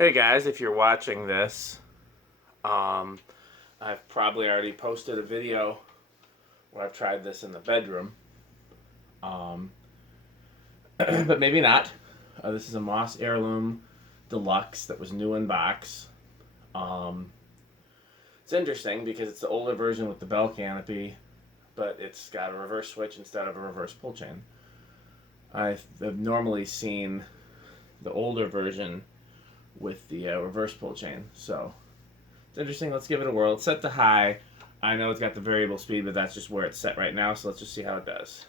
Hey guys, if you're watching this, I've probably already posted a video where I've tried this in the bedroom, but maybe not. This is a Moss Heirloom Deluxe that was new in box. It's interesting because it's the older version with the bell canopy, but it's got a reverse switch instead of a reverse pull chain. I've normally seen the older version with the reverse pull chain, so it's interesting. Let's give it a whirl. It's set to high. I know it's got the variable speed, but that's just where it's set right now, so let's just see how it does.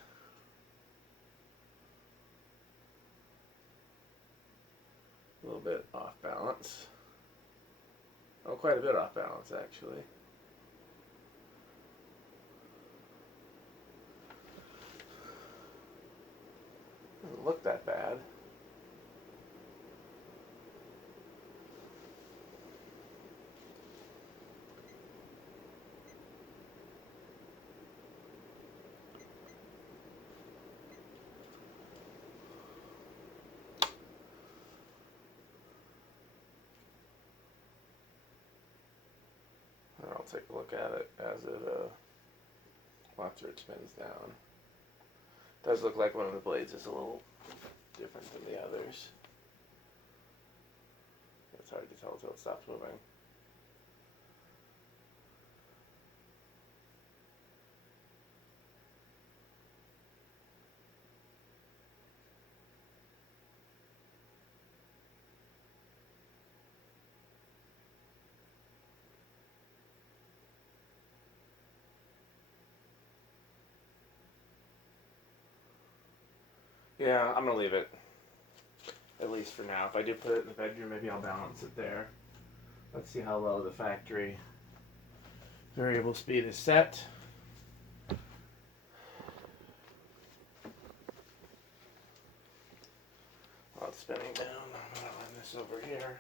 A little bit off balance. Oh, quite a bit off balance, actually. Doesn't look that bad. I'll take a look at it as it after it spins down. It does look like one of the blades is a little different than the others. It's hard to tell until it stops moving. Yeah, I'm going to leave it, at least for now. If I do put it in the bedroom, maybe I'll balance it there. Let's see how low the factory variable speed is set. While it's spinning down, I'm going to run this over here.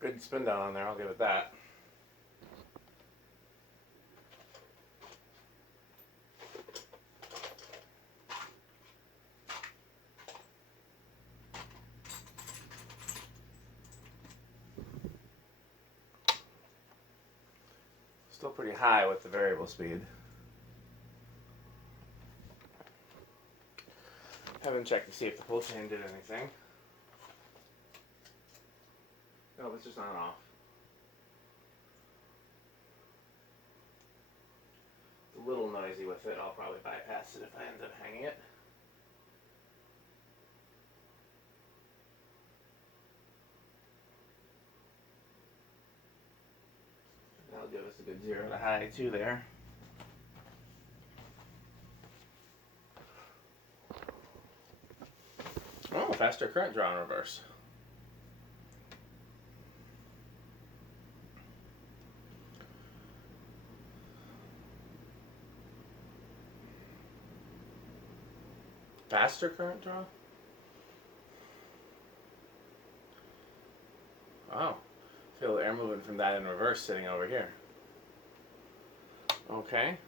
Good spin down on there, I'll give it that. Still pretty high with the variable speed. Haven't checked to see if the pull chain did anything. No, it's just on and off. It's a little noisy with it. I'll probably bypass it if I end up hanging it. That'll give us a good 0 to high too there. Oh, faster current draw in reverse. Faster current draw? Wow. Feel the air moving from that in reverse sitting over here. Okay.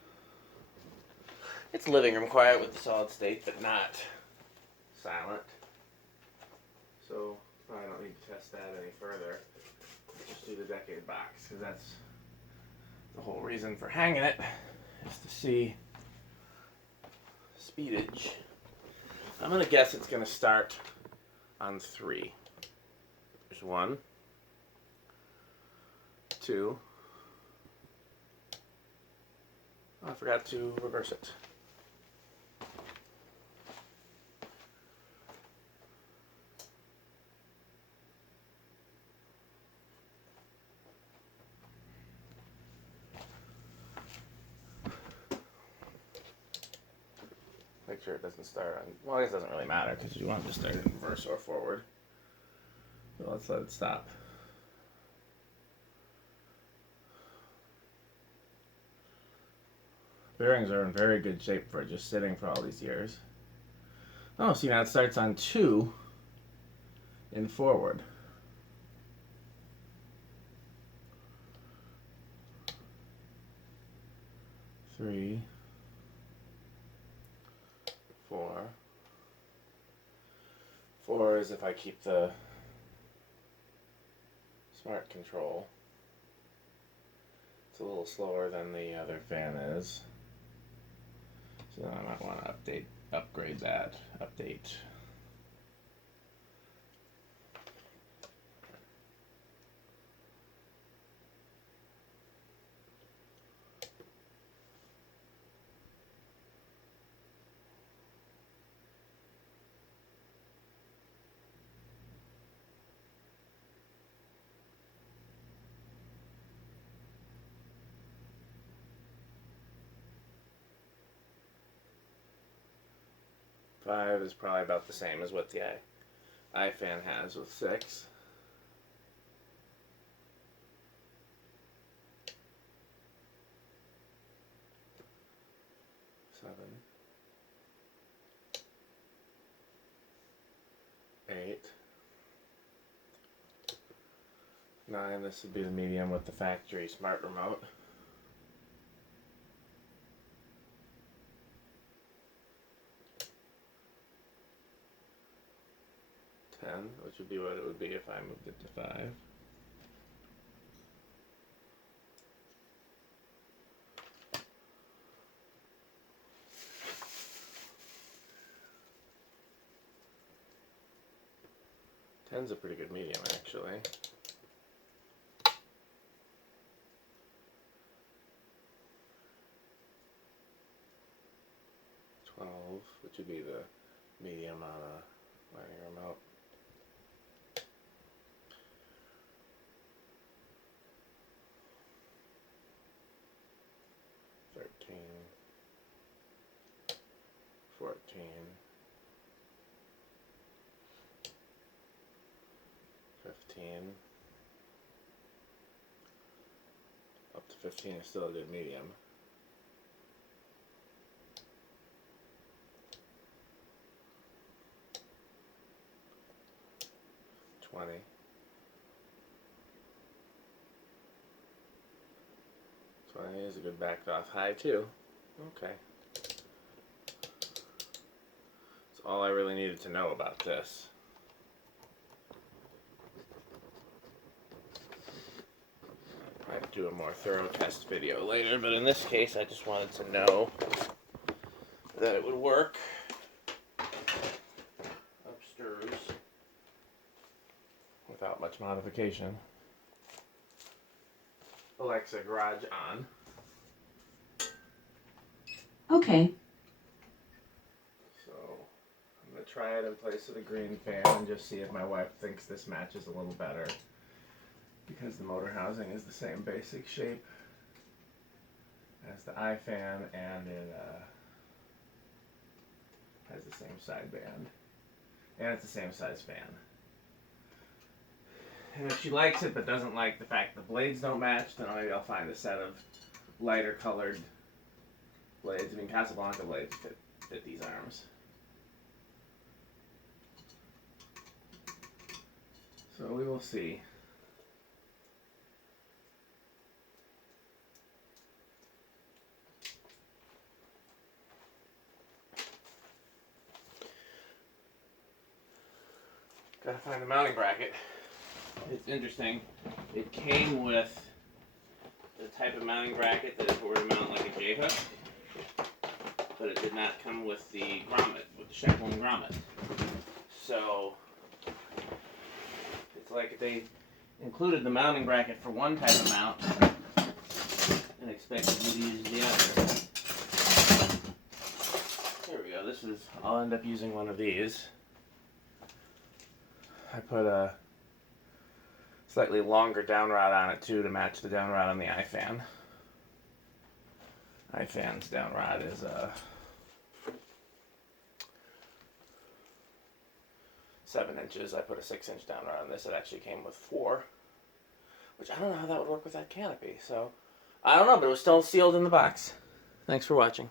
It's living room quiet with the solid state, but not silent. So I don't need to test that any further. Just do the decade box, because that's the whole reason for hanging it, is to see speedage. I'm going to guess it's going to start on 3. There's 1, 2. Oh, I forgot to reverse it. Make sure it doesn't start on, well, I guess it doesn't really matter because you want it to start in reverse or forward. So let's let it stop. Bearings are in very good shape for just sitting for all these years. Oh, see, now it starts on 2 in forward. Three, 4. 4 is if I keep the smart control. It's a little slower than the other fan is. So then I might want to upgrade that. Update. Five is probably about the same as what the iFan has with 6. Seven, 8, 9. This would be the medium with the factory smart remote. 10, which would be what it would be if I moved it to 5. Ten's a pretty good medium, actually. 12, which would be the medium on a lighting remote. 13, 14, 15. Up to 15 is still a good medium. 20. 20 is a good backed off high too. Okay. That's all I really needed to know about this. Might do a more thorough test video later, but in this case I just wanted to know that it would work upstairs without much modification. Alexa, garage on. Okay. So I'm going to try it in place of the green fan and just see if my wife thinks this matches a little better, because the motor housing is the same basic shape as the iFan, and it has the same sideband, and it's the same size fan. And if she likes it but doesn't like the fact the blades don't match, then maybe I'll find a set of lighter colored blades. I mean, Casablanca blades fit these arms. So we will see. Gotta find the mounting bracket. It's interesting. It came with the type of mounting bracket that if it were to mount like a J-hook, but it did not come with the grommet, with the chaperone grommet. So it's like they included the mounting bracket for one type of mount and expected you to use the other. is I'll end up using one of these. I put a slightly longer down rod on it too to match the down rod on the iFan. iFan's down rod is 7 inches. I put a 6-inch down rod on this. It actually came with 4, which I don't know how that would work with that canopy. So I don't know, but it was still sealed in the box. Thanks for watching.